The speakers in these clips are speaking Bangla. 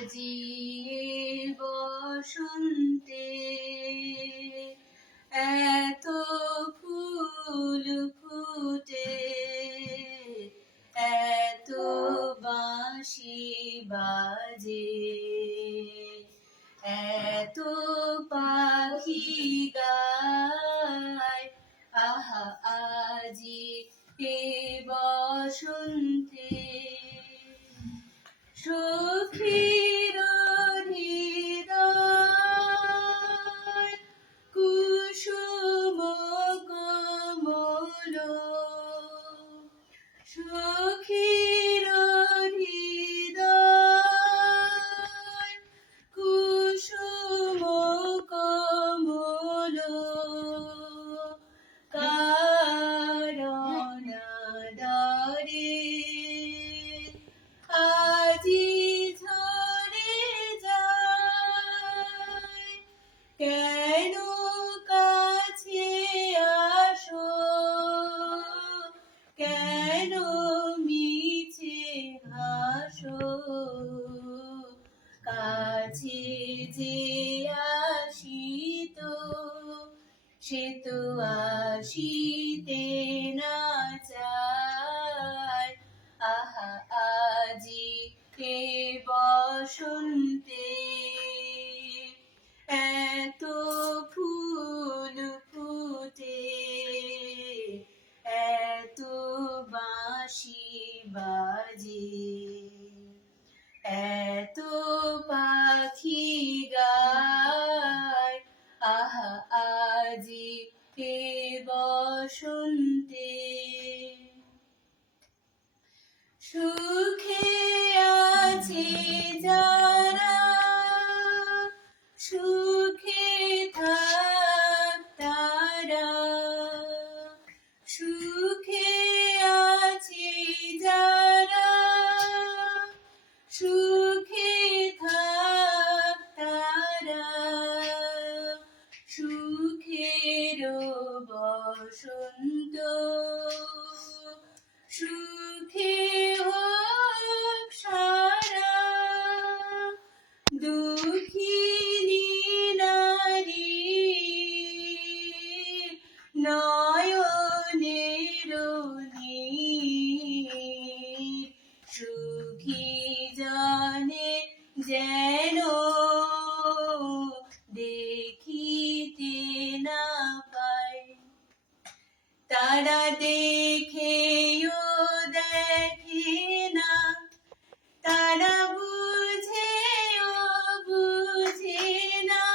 আজি বসন্তে এত ফুল ফুটে, এত বাঁশি বাজে, এত পাখি গায়, আহা আজি এ বসন্তে। সখীর হৃদয় কুসুম কমল, সখীর হৃদয় কুসুম কমল, কারণ আদরে আজি ঝরে যায়। কেন কাছে আসো, কেন মিছে হাসো, কাছে যে আসিত সে তো আসিতে না চায়, আহা আজি এ বসন্তে এত ফুল ফুটে, এত বাঁশি বাজে, এত পাখি গায়, আহা আজি এ বসন্তে। সুখে আছে যারা সুখে থাক তারা, সুখে আছে যারা সুখে থাক তারা, সুখের বসন্ত সুখে হোক সারা। দুঃখিনী নারী নয়নের নীর, সুখী জনে যেন দেখিতে না পায়, তারা দেখেও দেখে না, তারা বুঝেও বুঝে না,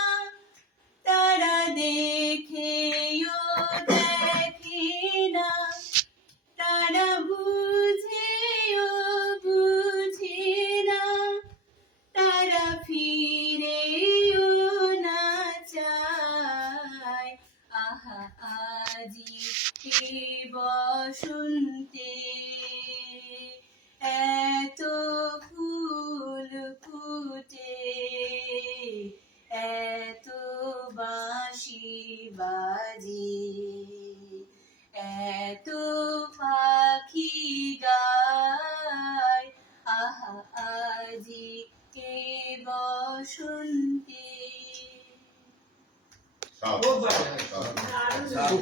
তারা দেখেও দেখে না, তারা বুঝেও বুঝে না, তারা ফিরেও না চায়, আহা আজি এ বসন্তে।